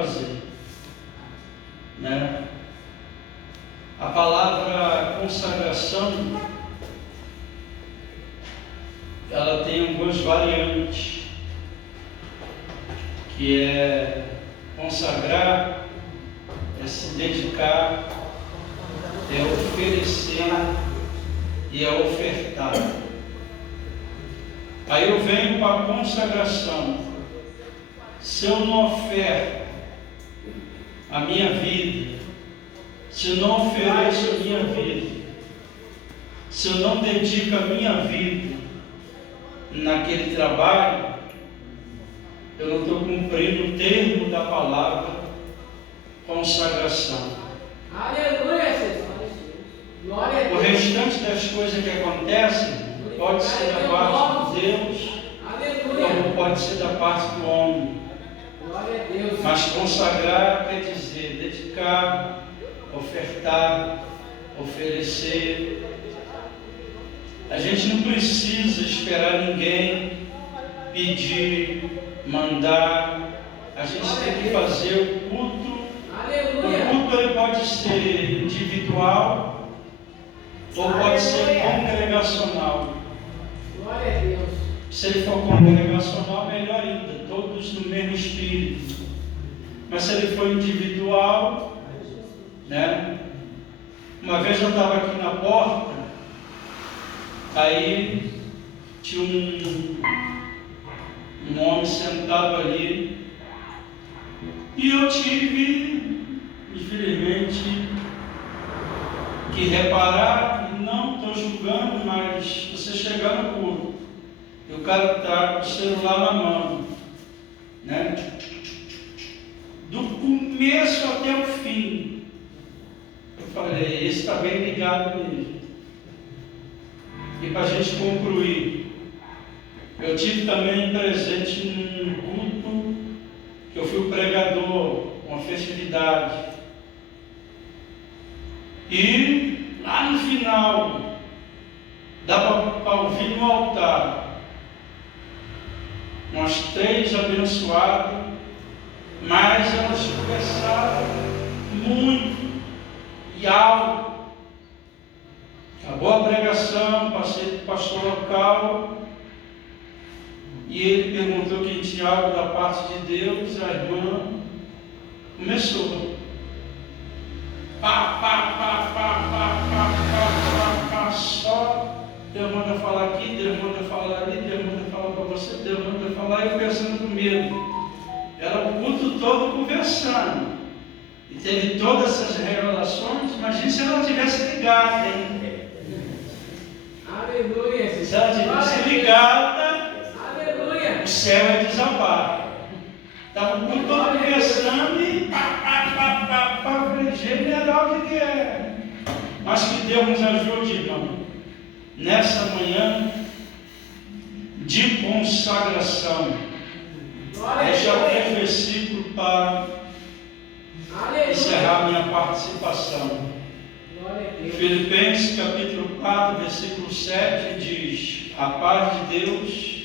fazer, né? A palavra consagração, ela tem algumas variantes, que é consagrar, é se dedicar, é oferecer e é ofertar. Aí eu venho para a consagração. Se eu não oferto a minha vida, se eu não ofereço a minha vida, se eu não dedico a minha vida naquele trabalho, eu não estou cumprindo o termo da palavra consagração. Aleluia, Jesus. Glória a Deus. O restante das coisas que acontecem pode ser da parte de Deus, como pode ser da parte do homem. Glória a Deus. Mas consagrar quer dizer dedicar, ofertar, oferecer. A gente não precisa esperar ninguém pedir, mandar. A gente tem que fazer o culto. Aleluia. O culto ele pode ser individual ou pode ser congregacional. Glória a Deus. Se ele for congregacional, melhor ainda, todos no mesmo espírito. Mas se ele for individual, né? Uma vez eu estava aqui na porta, aí tinha um homem sentado ali, e eu tive, infelizmente, que reparar, e não estou julgando, mas você chegar no culto, e o cara está com o celular na mão, né? Do começo até o fim. Eu falei, esse está bem ligado mesmo. E para a gente concluir, eu tive também presente num culto, que eu fui o pregador, uma festividade. E lá no final, dá para ouvir no altar, umas 3 abençoadas, mas elas conversaram muito e alto. Acabou a pregação, passei para o pastor local, e ele perguntou quem tinha algo da parte de Deus. A irmã começou. Só Deus manda falar aqui, Deus manda falar ali, Deus manda falar para você, Deus manda falar, e eu pensando com medo. Era o culto todo conversando. E teve todas essas revelações. Imagina se ela não tivesse ligado, hein? Aleluia. Se ela tivesse ligada, aleluia, o céu ia desabar. Estava o culto todo conversando e falei, general que é. Mas que Deus nos ajude, irmão, nessa manhã de consagração. Deixa aqui o versículo para encerrar minha participação. Filipenses capítulo 4, versículo 7 diz: a paz de Deus,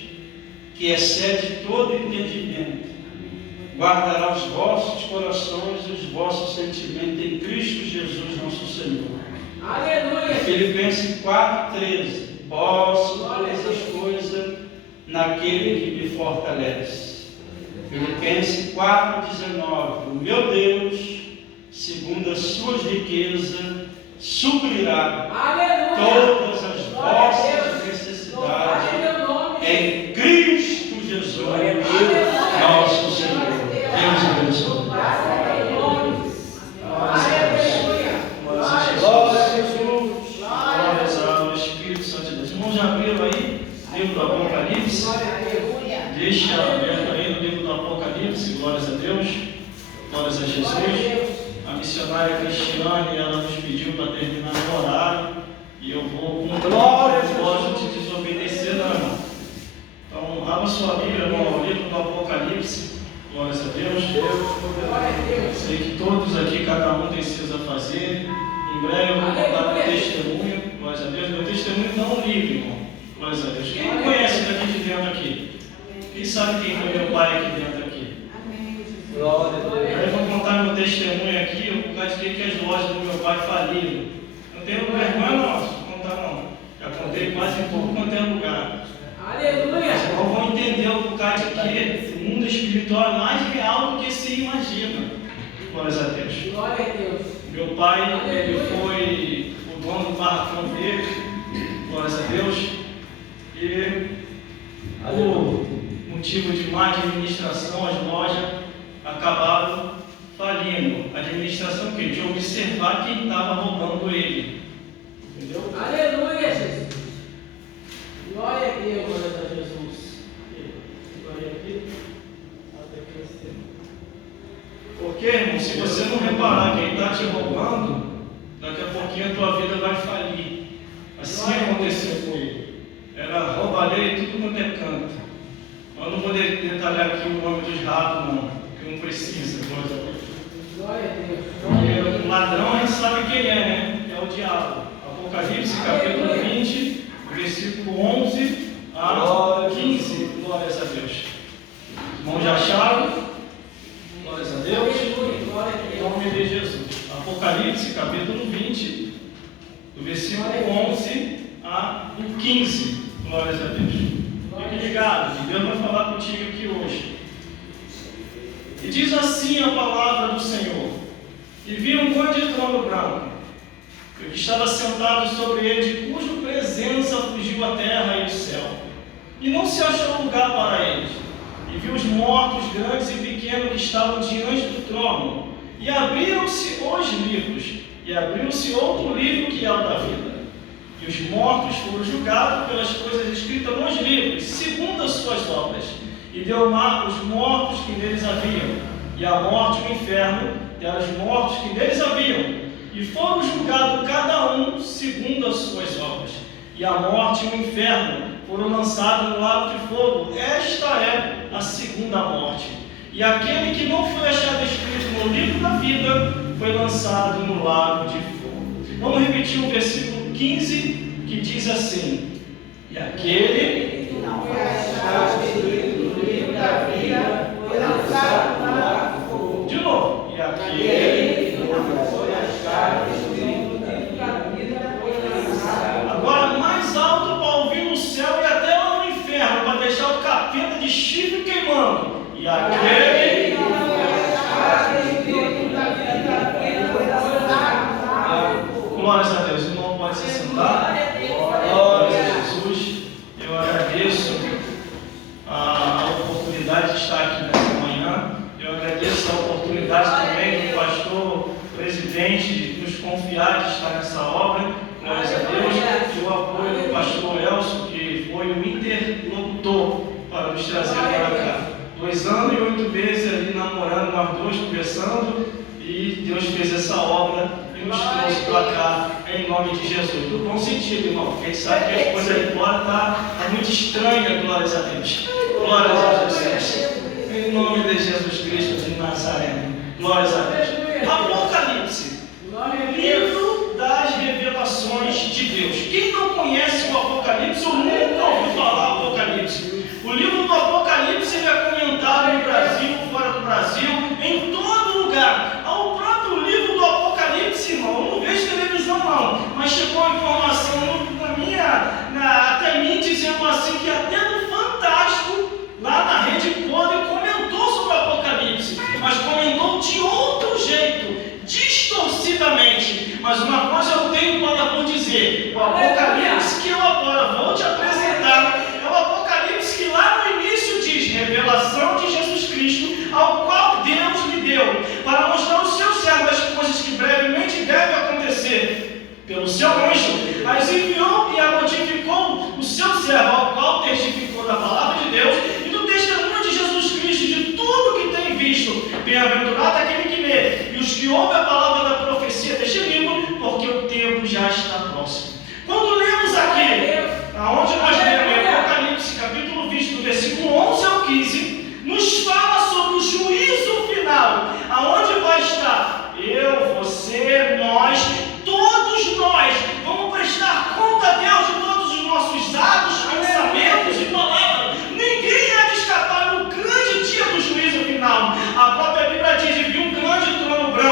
que excede todo entendimento, guardará os vossos corações e os vossos sentimentos em Cristo Jesus nosso Senhor. Aleluia. Filipenses 4,13: posso todas as coisas naquele que me fortalece. Filipenses 4,19: o meu Deus, segundo as suas riquezas, suprirá todas as vossas necessidades em Cristo Jesus, nosso Senhor. Deus abençoe. Glória a Jesus. Glórias ao Espírito Santo de Deus. Irmãos, já abriram aí o livro do Apocalipse? Deixa aberto aí no livro do Apocalipse. Glórias a Deus. Glórias a Jesus. A missionária Cristiane, ela nos pediu para terminar o horário, e eu vou com glória, gosto de desobedecer, não, irmão. Então, abra sua Bíblia no livro do Apocalipse. Glórias a Deus. Sei que todos aqui, cada um tem coisas a fazer. Em breve eu vou contar meu testemunho. Glórias a Deus. Meu testemunho não é um livro, irmão. Glórias a Deus. Quem me conhece daqui de dentro aqui? Quem sabe quem foi meu pai aqui dentro aqui? Glória a Deus. testemunho aqui por causa de que as lojas do meu pai faliram. Não tenho vergonha não, contar não. Já contei quase em tudo quanto é lugar. Aleluia! Mas não vão entender o porquê de que o mundo espiritual é mais real do que se imagina. Glórias a Deus. Glória a Deus. Meu pai, ele foi o dono do barracão dele. Glórias a Deus. E por motivo de má administração, as lojas acabaram falindo. A administração que? De observar quem estava roubando ele. Entendeu? Aleluia, Jesus. Glória a Deus. Glória a Jesus. Glória a Deus. Porque, irmão, se você não reparar quem está te roubando, daqui a pouquinho a tua vida vai falir. Assim aconteceu com ele. Era roubalheiro em tudo quanto é canto. Eu não vou detalhar aqui o nome dos ratos, não, que não precisa. Glória a Deus. Porque o ladrão a gente sabe quem é, né? É o diabo. Apocalipse, capítulo 20, versículo 11 a 15. Glórias a Deus. Irmãos já acharam? Glórias a Deus. Em nome de Jesus. Apocalipse, capítulo 20, do versículo 11 a 15. Glórias a Deus. Fique ligado, que Deus vai falar contigo aqui hoje. E diz assim a palavra do Senhor: e vi um grande trono branco, e o que estava sentado sobre ele, de cuja presença fugiu a terra e o céu, e não se achou lugar para eles. E vi os mortos, grandes e pequenos, que estavam diante do trono, e abriram-se os livros, e abriu-se outro livro, que é o da vida. E os mortos foram julgados pelas coisas escritas nos livros, segundo as suas obras. E deu mar os mortos que neles haviam, e a morte e o inferno deram os mortos que neles haviam. E foram julgados cada um segundo as suas obras. E a morte e o inferno foram lançados no lago de fogo. Esta é a segunda morte. E aquele que não foi achado escrito no livro da vida foi lançado no lago de fogo. Vamos repetir o versículo 15, que diz assim: e aquele que não foi achado escrito no livro da vida foi lançado no lago de fogo. De novo. E aquele que não foi achado escrito no livro da vida foi lançado. Agora mais alto para ouvir no céu e até lá no inferno, para deixar o capeta de chifre queimando. E aquele que não foi achado escrito na vida foi lançado. Glórias a Deus. O irmão pode se sentar. Glórias a Jesus. Eu agradeço a oportunidade de estar aqui nessa manhã. Eu agradeço a oportunidade também do pastor presidente de nos confiar de estar nessa obra. Glórias a Deus. E o apoio do pastor Elcio, que foi o interlocutor para nos trazer para cá. 2 anos e 8 meses ali namorando, nós dois conversando, e Deus fez essa obra e nos trouxe para cá, em nome de Jesus. No bom sentido, irmão, porque a gente sabe que as coisas ali fora está muito estranha, glórias a Deus. Glórias a Jesus. Em nome de Jesus Cristo de Nazaré. Glórias a Deus. Apocalipse, livro das revelações de Deus. Quem não conhece o Apocalipse ou nunca ouviu falar do Apocalipse? O livro do Apocalipse ele é comentado no Brasil, fora do Brasil, em todo lugar. O próprio livro do Apocalipse, irmão, eu não vejo televisão não, mas chegou a informação até mim dizendo assim que até no Fantástico, lá na Rede Podre, comentou sobre o Apocalipse, mas comentou de outro jeito, distorcidamente. Mas uma coisa eu tenho para dizer: o Apocalipse que eu agora vou te apresentar é o Apocalipse que lá no início diz revelação de Jesus Cristo, ao qual Deus lhe deu, para mostrar aos seus servos as coisas que brevemente devem acontecer. Pelo seu anjo, as enviou e a notificou o seu servo, ao qual testificou da palavra de Deus e do testemunho de Jesus Cristo, de tudo que tem visto. Bem-aventurado aquele que lê, e os que ouvem a palavra da profecia deste livro, porque o tempo já está próximo. Quando lemos aqui, aonde nós lemos em Apocalipse, capítulo 20, do versículo 11 ao 15, nos fala sobre o juízo final, aonde vai estar eu, você, nós, todos nós vamos prestar conta a Deus de todos os nossos atos, pensamentos e palavras. Ninguém há de escapar no grande dia do juízo final. A própria Bíblia diz: e viu um grande trono branco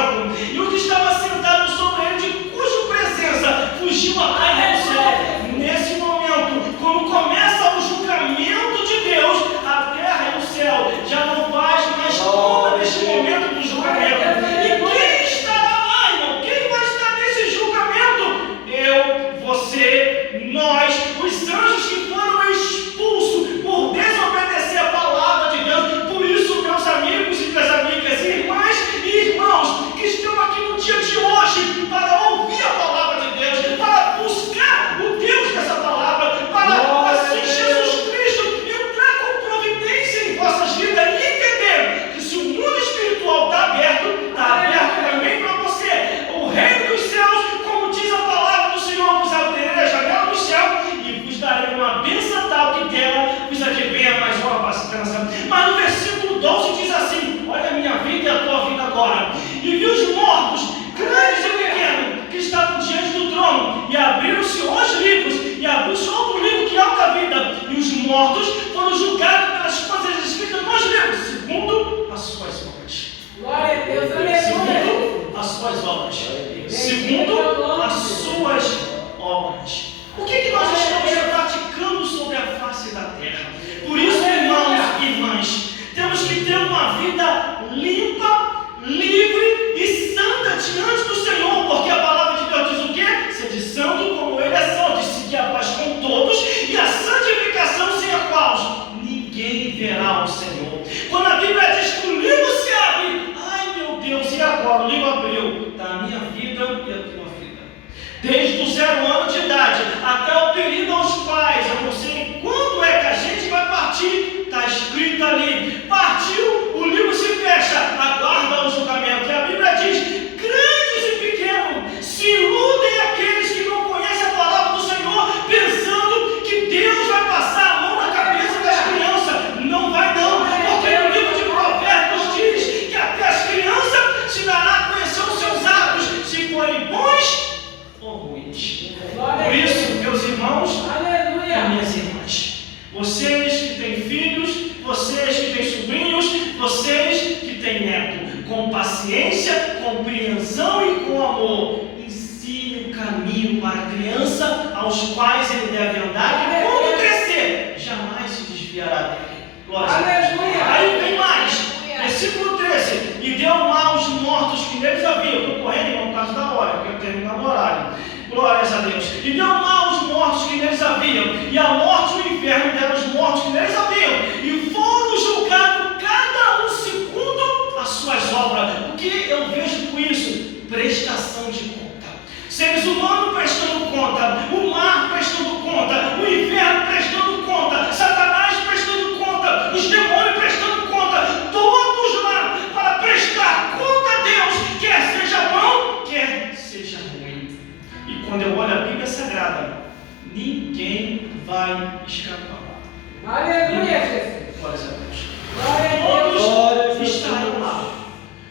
vossas obras, segundo as suas obras. O que nós estamos praticando sobre a face da terra? Por isso, irmãos e irmãs, temos que ter uma vida limpa, livre e santa diante do Senhor, porque a palavra de Deus diz o quê? Sede santo como Ele é santo, e seguir a paz com todos, e a santificação sem a qual ninguém verá o Senhor. Quando a Bíblia diz que o livro se abre, ai meu Deus, e agora? O livro abriu, está a minha vida e a tua vida. Desde os 0 anos de idade até o período aos pais, eu não sei quando é que a gente vai partir, está escrito ali, partiu, o livro se fecha, aguarda o julgamento. E a Bíblia diz, grandes e pequenos, se iludem aqueles que não conhecem a palavra do Senhor, pensando que Deus vai passar a mão na cabeça das crianças. Não vai não, porque no livro de Provérbios diz que até as crianças se dará a conhecer os seus atos, se forem bons ou ruins. Por isso, meus irmãos e minhas irmãs, vocês que têm filhos, vocês que têm sobrinhos, vocês que têm neto, com paciência, compreensão e com amor, ensine o caminho para a criança aos quais ele deve andar, e quando crescer, jamais se desviará dele. Glória a Deus. Aí vem mais, versículo 13: e deu mal aos mortos que neles havia. Eu estou correndo, irmão, por causa da hora, porque eu termino no horário. Glórias a Deus. E deu mal aos mortos que neles haviam, e a morte e o inferno deram os mortos que neles haviam, e foram julgados cada um segundo as suas obras. O que eu vejo com isso? Prestação de conta. Seres humanos prestando conta, o mar prestando conta, o inferno prestando conta, Satanás prestando conta, os demônios prestando conta, todos lá para prestar conta a Deus, quer seja bom, quer seja ruim. E quando eu olho a Bíblia Sagrada, ninguém vai escapar. Aleluia, Jesus. Glória a Deus. Glória Todos estarão lá.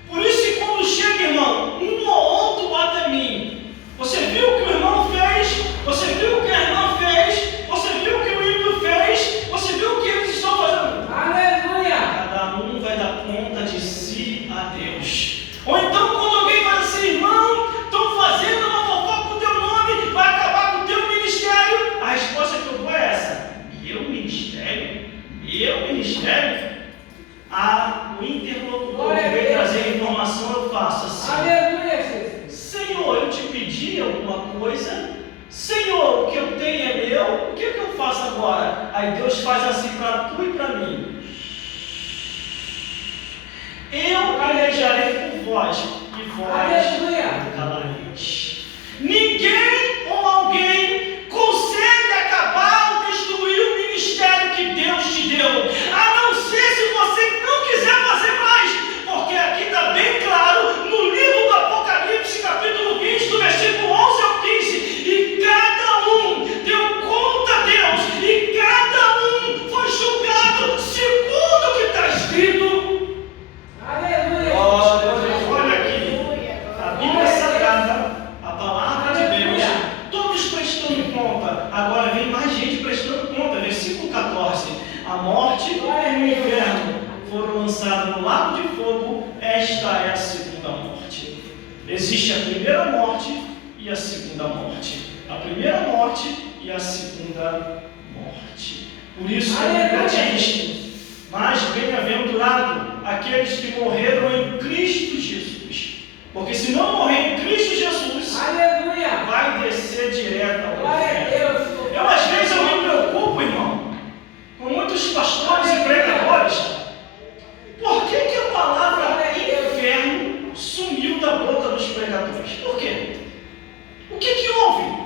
Por isso que quando chega, irmão, um ou outro até mim, você viu o que o irmão fez? Você viu o que a irmã fez? Você viu o que o ímpio fez? Você viu o que eles estão fazendo? Aleluia. Cada um vai dar conta de si a Deus. Ou então, quando alguém vai assim, irmão, estão fazendo uma fofoca com o teu nome, vai acabar com o teu ministério. A resposta que eu dou é essa: meu ministério? Meu ministério? O interlocutor que veio trazer informação, eu faço assim: Aleluia, Jesus. Senhor, eu te pedi alguma coisa? Senhor, o que eu tenho é meu, o que é que eu faço agora? Aí Deus faz assim para tu e para mim: eu pelejarei por vós, e vós calareis. Ninguém ou alguém consegue acabar ou destruir o ministério que Deus te deu, a não ser se você não quiser fazer mais, porque aqui está bem claro, no livro do Apocalipse, capítulo 20, do versículo 11 ao 15, e cada um deu conta a Deus, e cada um foi julgado segundo o que está escrito. Aleluia. Olha aqui, a Bíblia Sagrada, a palavra de Deus, todos prestando conta. Agora vem mais gente prestando conta. Versículo 14: a morte e o inferno foram lançados no lago de fogo. Esta é a segunda morte. Existe a primeira morte e a segunda morte. A primeira morte e a segunda morte. Por isso que a Bíblia diz: mas bem-aventurado aqueles que morreram em Cristo Jesus. Porque se não morrer em Cristo Jesus, Aleluia. vai descer direto ao Glória a inferno. Deus. Eu às vezes eu me preocupo, irmão, com muitos pastores e pregadores. Por que a palavra inferno sumiu da boca dos pregadores? Por quê? O que houve?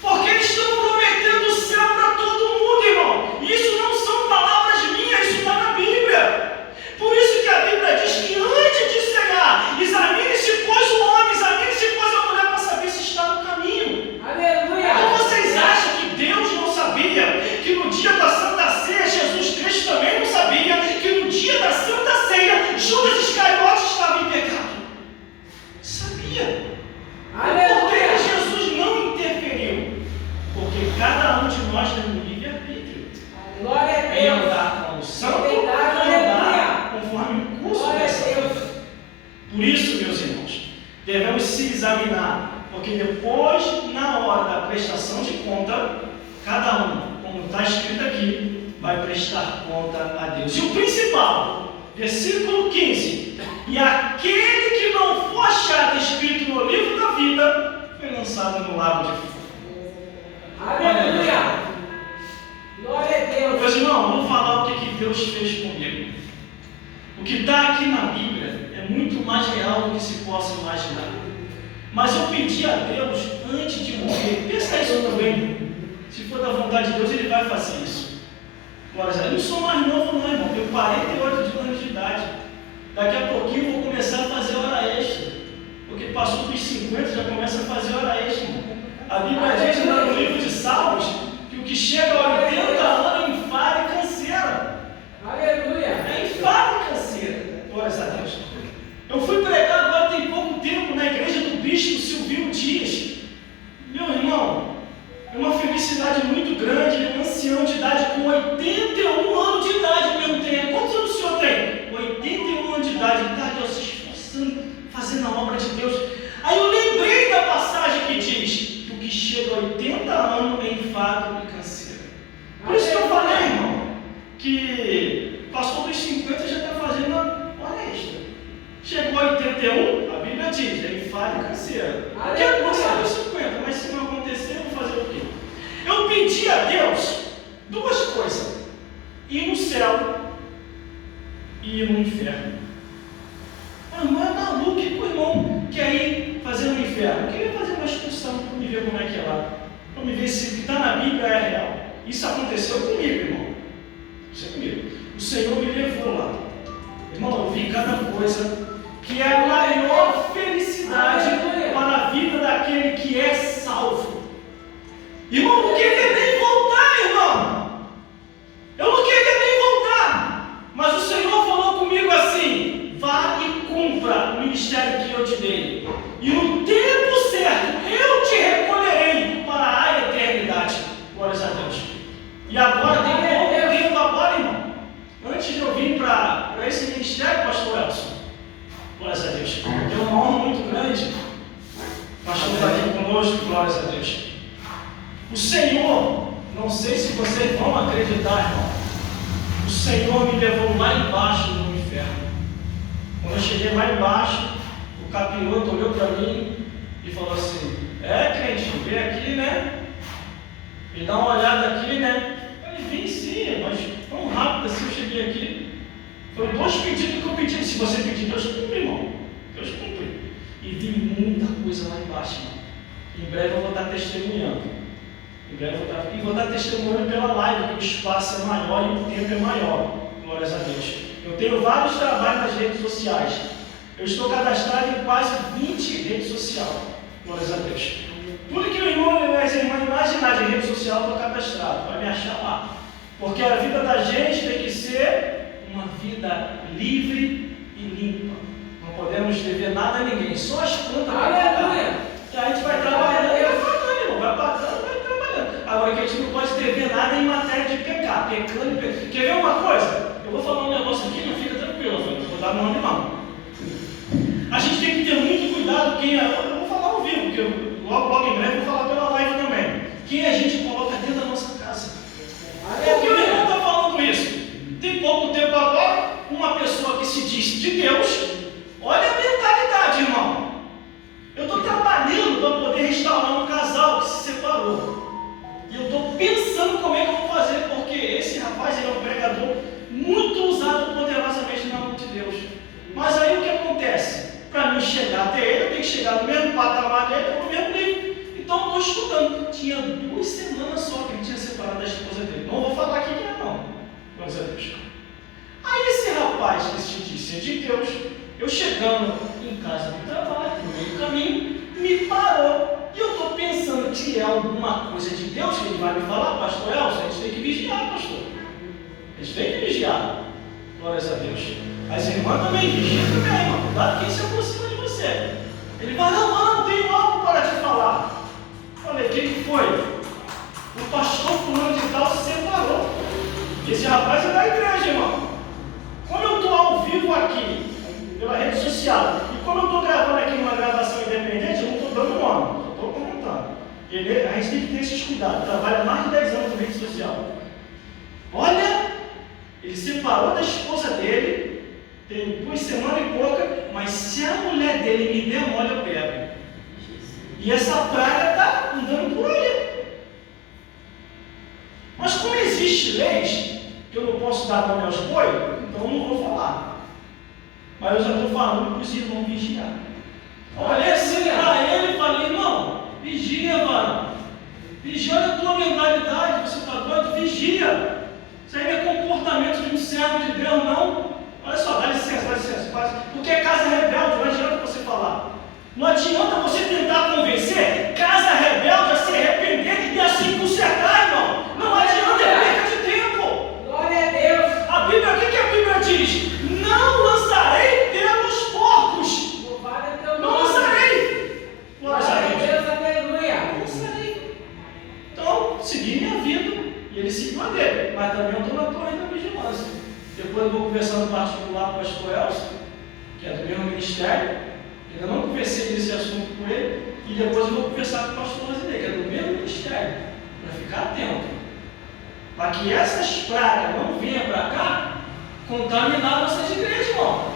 Porque eles estão prometendo o céu para todo mundo, irmão. Isso não são palavras minhas, isso está na Bíblia. Por isso que a Bíblia diz que antes de cear, examine-se pois o homem, examine-se pois a mulher, para saber se está no caminho. Aleluia. Ou vocês acham que Deus não sabia que no dia da Santa Ceia, Jesus Cristo também não sabia que no dia da Santa Ceia, Judas Iscariote estava em pecado? Sabia. Por que Jesus não interferiu? Porque cada um de nós tem um livre-arbítrio. Glória a Em Deus. andar com o santo e andar conforme o curso dessa vida. Por isso, meus irmãos, devemos se examinar, porque depois, na hora da prestação de conta, cada um, como está escrito aqui, vai prestar conta a Deus. E o principal, versículo 15: e aquele que não for achado escrito no livro da vida, foi lançado no lago de fogo. Aleluia! Glória a Deus! Meus irmãos, vamos falar o que Deus fez comigo. O que está aqui na Bíblia é muito mais real do que se possa imaginar. Mas eu pedi a Deus antes de morrer, pensa isso também. Se for da vontade de Deus, Ele vai fazer isso. Glória a Deus. Eu não sou mais novo não, irmão. Eu tenho 48 anos de idade. Daqui a pouquinho eu vou começar a fazer hora extra. Porque passou dos 50, já começa a fazer hora extra. A Bíblia diz no livro de Salmos que o que chega a 80 anos é enfado e canseira. Aleluia! É enfado e canseira. Glória a Deus. Eu fui pregar agora tem pouco tempo na igreja do bispo Silvio Dias. Meu irmão, é uma felicidade muito grande. Ele é um ancião de idade com 81 anos de idade. Perguntei, quantos anos o senhor tem? 81 anos de idade. Ele está ali se esforçando, fazendo a obra de Deus. Aí eu lembrei da passagem que diz que o que chega a 80 anos é enfado e canseira. Por isso que eu falei, irmão, que passou dos 50 já está fazendo a hora extra. Chegou a 81, a Bíblia diz, é enfado e canseira. Porque é passar dos 50, mas se não acontecer, eu vou fazer o quê? Eu pedi a Deus duas coisas: ir no céu e ir no inferno. Mas é maluco, que o irmão quer ir fazer no inferno? Eu queria fazer uma expulsão para me ver como é que é lá, para me ver se o que está na Bíblia é real. Isso aconteceu comigo, irmão. Isso é comigo. O Senhor me levou lá. Irmão, eu vi cada coisa que é a maior felicidade para a vida daquele que é salvo. Irmão, eu não queria nem voltar, irmão. Eu não queria nem voltar. Mas o Senhor falou comigo assim: vá e cumpra o ministério que eu te dei. E no tempo certo eu te recolherei para a eternidade. Glórias a Deus. E agora tem pouco tempo agora, irmão. Antes de eu vir para esse ministério, pastor Elson, glórias a Deus, é uma honra muito grande. O pastor está aqui conosco, glórias a Deus. O Senhor, não sei se vocês vão acreditar, irmão, o Senhor me levou lá embaixo no inferno. Quando eu cheguei lá embaixo, o capiroto olhou para mim e falou assim: crente, vem aqui, né? Me dá uma olhada aqui, né? Eu vim sim, mas tão rápido assim eu cheguei aqui. Foi 2 pedidos que eu pedi. Se você pedir, Deus cumpre, irmão. Deus cumpre. E vi muita coisa lá embaixo, irmão. Em breve eu vou estar testemunhando. Vou estar testemunhando pela live, que o espaço é maior e o tempo é maior. Glórias a Deus. Eu tenho vários trabalhos nas redes sociais. Eu estou cadastrado em quase 20 redes sociais. Glórias a Deus. Tudo que o irmão e as irmãs imaginar de rede social, eu estou cadastrado. Vai me achar lá. Porque a vida da gente tem que ser uma vida livre e limpa. Não podemos dever nada a ninguém. Só as contas vai pagar. Que a gente vai trabalhando e vai pagando, irmão. Vai pagando, vai trabalhando. Agora que a gente não pode dever nada em matéria de pecar. Pecando e pecando. Quer ver uma coisa? Eu vou falar um negócio aqui, não fica tranquilo. Não vou dar nome não. A gente tem que ter muito cuidado quem é. Eu vou falar ao vivo, porque logo em breve eu vou falar pela live também. Quem a gente coloca dentro da nossa casa. Por que o irmão está falando isso? Tem pouco tempo agora, uma pessoa que se diz de Deus, olha a mentalidade, irmão. Eu estou trabalhando para poder restaurar um casal que se separou. E eu estou pensando como é que eu vou fazer, porque esse rapaz ele é um pregador muito usado poderosamente na mão de Deus. Mas aí o que acontece? Para mim chegar até ele, eu tenho que chegar no mesmo patamar dele, no mesmo nível. Então eu estou estudando. Tinha 2 semanas só que ele tinha separado da esposa dele. Não vou falar aqui quem é não. Glórias a Deus. Aí esse rapaz que se disse de Deus, eu chegando em casa do trabalho, no meio do caminho, me parou. E eu estou pensando que é alguma coisa de Deus que ele vai me falar: pastor Elson, a gente tem que vigiar, pastor. A gente tem que vigiar. Glórias a Deus. As irmãs também vigiam também, irmão. Cuidado quem se aproxima de você. Ele vai: não, tenho algo para te falar. Falei: quem que foi? O pastor fulano de tal se separou. Esse rapaz é da igreja, irmão. Como eu estou ao vivo aqui, pela rede social, e como eu estou gravando aqui uma gravação A gente tem que ter esses cuidados. Trabalha mais de 10 anos na rede social. Olha, ele separou da esposa dele, tem 2 semanas e pouca, mas se a mulher dele me der mole, eu pego. E essa praga está andando por aí. Mas como existe leis que eu não posso dar nome aos boi, então eu não vou falar. Mas eu já estou falando para os irmãos vigiar. Olhei assim para ele e falei, não, vigia, mano. Vigia a tua mentalidade, você está doido? Vigia. Isso aí não é comportamento de um servo de Deus, não. Olha só, dá licença. Porque é casa rebelde, não adianta você falar. Não adianta você tentar convencer casa rebelde a se arrepender e assim consertar, irmão. Não adianta, é perca de tempo. Glória a Deus. A Bíblia, o que a Bíblia diz? Não lançarei pelos porcos. Não lançarei. Glória a Deus, aleluia. Não lançarei. Então, segui minha vida. E ele seguiu a dele. Mas também eu estou na torre da vigilância. Depois eu vou conversar no particular com o pastor Elcio, que é do mesmo ministério. Ainda não conversei desse assunto com ele. E depois eu vou conversar com o pastor Rosinei, que é do mesmo ministério. Para ficar atento. Para que essas pragas não venham para cá contaminar nossas igrejas, irmão.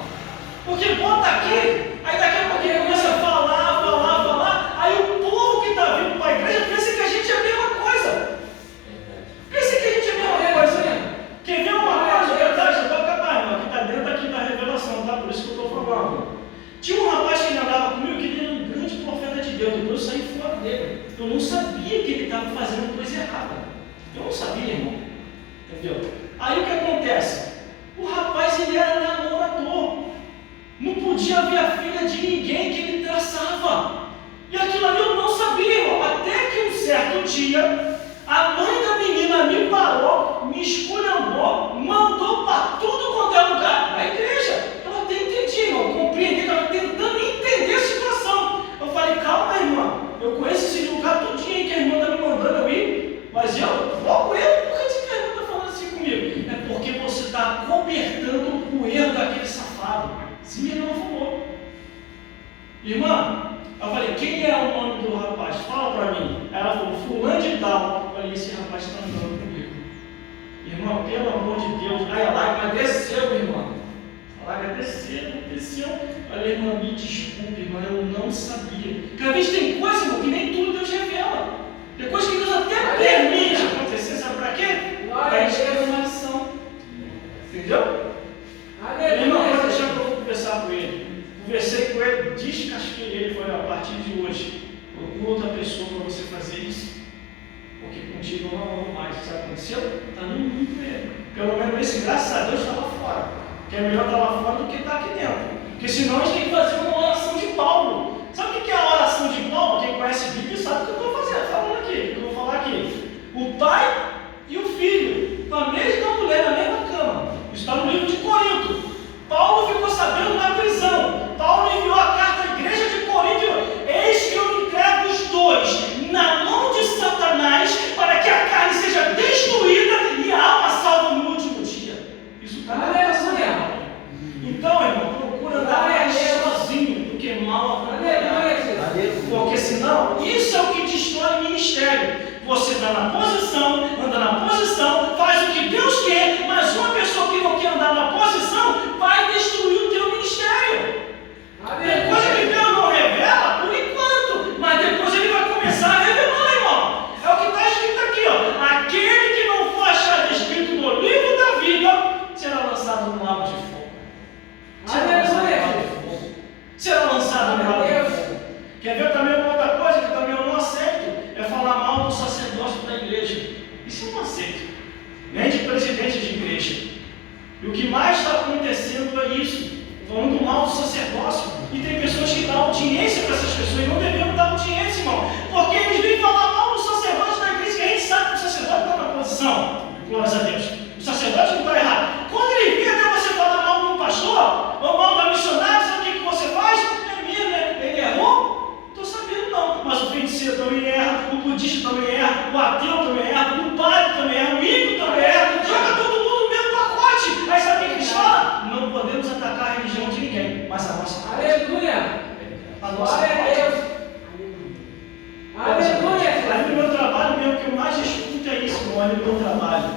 Porque bota aqui, aí daqui a pouco ele começa a falar. Aí o povo que está vindo para a igreja pensa que a gente é a mesma coisa. Pensa que a gente é a mesma coisa. Quer ver uma coisa? Verdade, eu vou acabar, irmão. Aqui está dentro aqui da revelação, tá? Por isso que eu estou falando. Tinha um rapaz que andava comigo que ele era um grande profeta de Deus. Depois eu saí fora dele. Eu não sabia que ele estava fazendo coisa errada. Eu não sabia, irmão. Entendeu? Aí o que acontece? O rapaz, ele era namorador. Não podia ver a filha de ninguém que ele traçava. E aquilo ali eu não sabia, irmão. Até que um certo dia, a mãe da menina me parou, me esculhambou, mandou para tudo quanto é lugar da igreja. Eu até entendi, irmão. Compreendi, estava tentando entender a situação. Eu falei, calma, irmã. Eu conheço esse lugar todinho que a irmã está me mandando eu ir. Mas eu vou com ele. Por que a irmã está falando assim comigo? É porque você está cobertando o erro daquele safado. Sim, ele não falou. Irmã, eu falei, quem é o nome do rapaz? Fala para mim. Ela falou, fulano de tal. Eu falei, esse rapaz está andando comigo. Irmão, pelo amor de Deus. Aí a lágrima desceu, irmã. A lágrima desceu. Falei, irmã, me desculpe, irmã, eu não sabia. Porque às vezes tem coisa, irmão, que nem tudo Deus revela. Tem coisa que Deus até permite acontecer, sabe para quê? Para a gente ter uma lição. Entendeu? Irmão, pode deixar que eu vou conversar com ele. Conversei com ele, descasquei ele, foi a partir de hoje. Procura outra pessoa para você fazer isso. Porque contigo eu não amo mais. Sabe o que aconteceu? Está no mundo com ele. Pelo menos esse, graças a Deus, está lá fora. Porque é melhor estar lá fora do que estar aqui dentro. Porque senão a gente tem que fazer uma oração de Paulo. Sabe o que é a oração de Paulo? Quem conhece a Bíblia sabe o que eu estou falando aqui. O que eu vou falar aqui. O pai e o filho, com a mesma mulher na mesma cama. Isso está no livro de Corinto. Paulo ficou sabendo na prisão. Paulo enviou a carta à igreja de Corinto. Eis que eu entrego os dois na mão de Satanás para que a carne seja destruída e a alma salva no último dia. Isso está na oração. Então, irmão, procura andar mais sozinho do que mal acompanhado. Porque senão, isso é o que destrói o ministério. Você está na posição, anda na posição, faz o que Deus quer, mas uma pessoa que não quer andar na posição vai destruir o teu ministério. Depois que Deus não revela, por enquanto, mas depois ele vai começar a revelar, irmão. É o que está escrito aqui, ó. Aquele que não for achado escrito no livro da vida será lançado no lago de fogo. Será lançado no lago de fogo. Quer ver também uma outra coisa que também eu não aceito? É falar mal do sacerdócio da igreja. Isso eu não aceito. Nem de presidente de igreja. E o que mais está acontecendo é isso. Falando mal do sacerdócio. E tem pessoas que dão audiência para essas pessoas. E não devemos dar audiência, irmão. Porque eles vêm falar mal do sacerdócio da igreja. Que a gente sabe que o sacerdote está na posição. Glórias a Deus. O sacerdote não está errado. Quando ele vê até você falar mal de um pastor, ou mal da missionária, sabe o que você faz? É mesmo, né? Ele errou? Não estou sabendo não. Mas o feiticeiro também erra, o budista também erra, o ateu também erra, o padre também erra, o ímpio também erra. Joga todo mundo no mesmo pacote. Aí sabe o que eles falam? Não podemos atacar a religião de ninguém, mas a nossa. Aleluia! A nossa. Glória a Deus! Aleluia! ali pelo trabalho.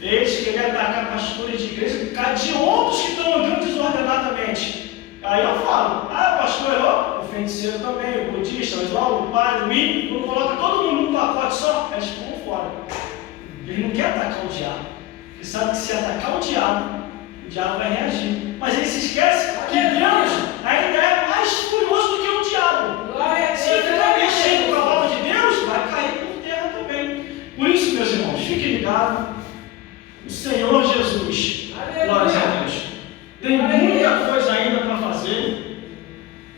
Eles querem atacar pastores de igreja por causa de outros que estão andando desordenadamente. Aí eu falo, o pastor errou, o feiticeiro também, o budista, o islão, o padre, o ímpio, não coloca todo mundo num pacote só, eles ficam fora. Ele não quer atacar o diabo. Ele sabe que se atacar o diabo vai reagir. Mas ele se esquece que Deus ainda é mais furioso do que o diabo. Se ele ficar mexendo com a palavra de Deus, vai cair por terra também. Por isso, meus irmãos, fiquem ligados. O Senhor Jesus, glória a Deus, tem muita coisa ainda para fazer.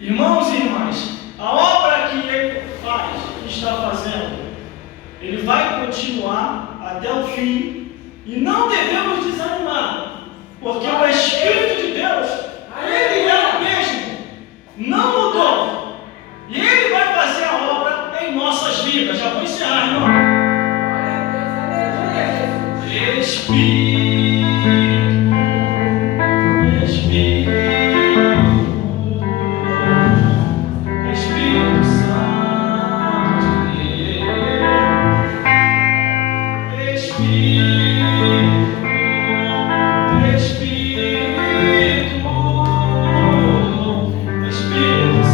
Irmãos e irmãs, a obra que Ele faz, que está fazendo, Ele vai continuar até o fim. E não devemos desanimar, porque o Espírito de Deus, Ele é o mesmo, não mudou. E Ele vai fazer a obra em nossas vidas. Já vou encerrar, irmão. Espírito Santo de Deus, Espírito Santo de Deus,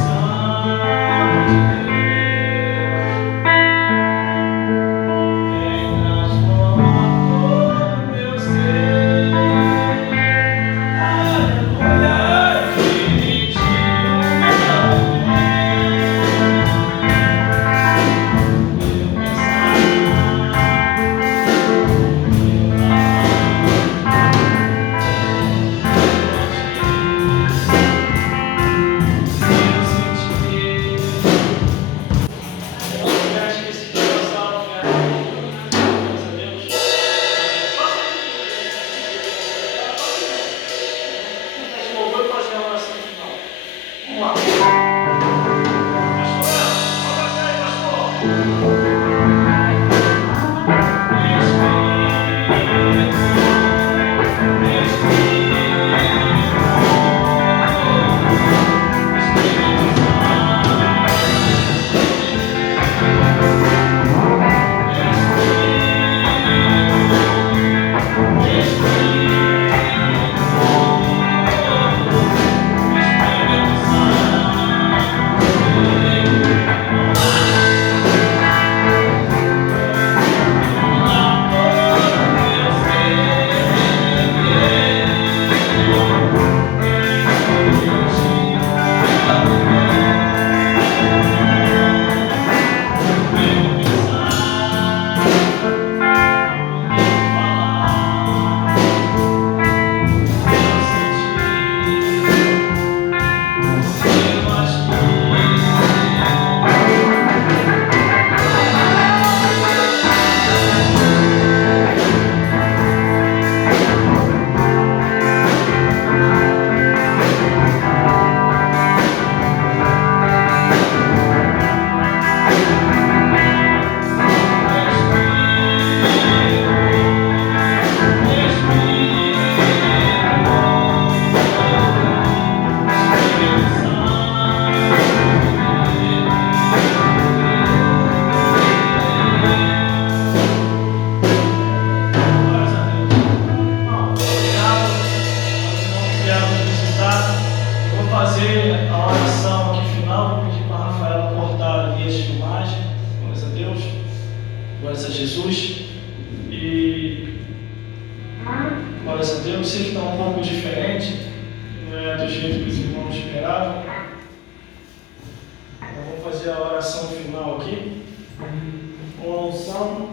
vem transformar todo meu ser. Aleluia, Espírito fazer a oração aqui final. Vou pedir para a Rafaela cortar ali as filmagens. Glórias a Deus. Glórias a Jesus. E glórias a Deus. Sei que está um pouco diferente, não é do jeito que os irmãos esperavam. Então, vamos fazer a oração final aqui. Com a unção.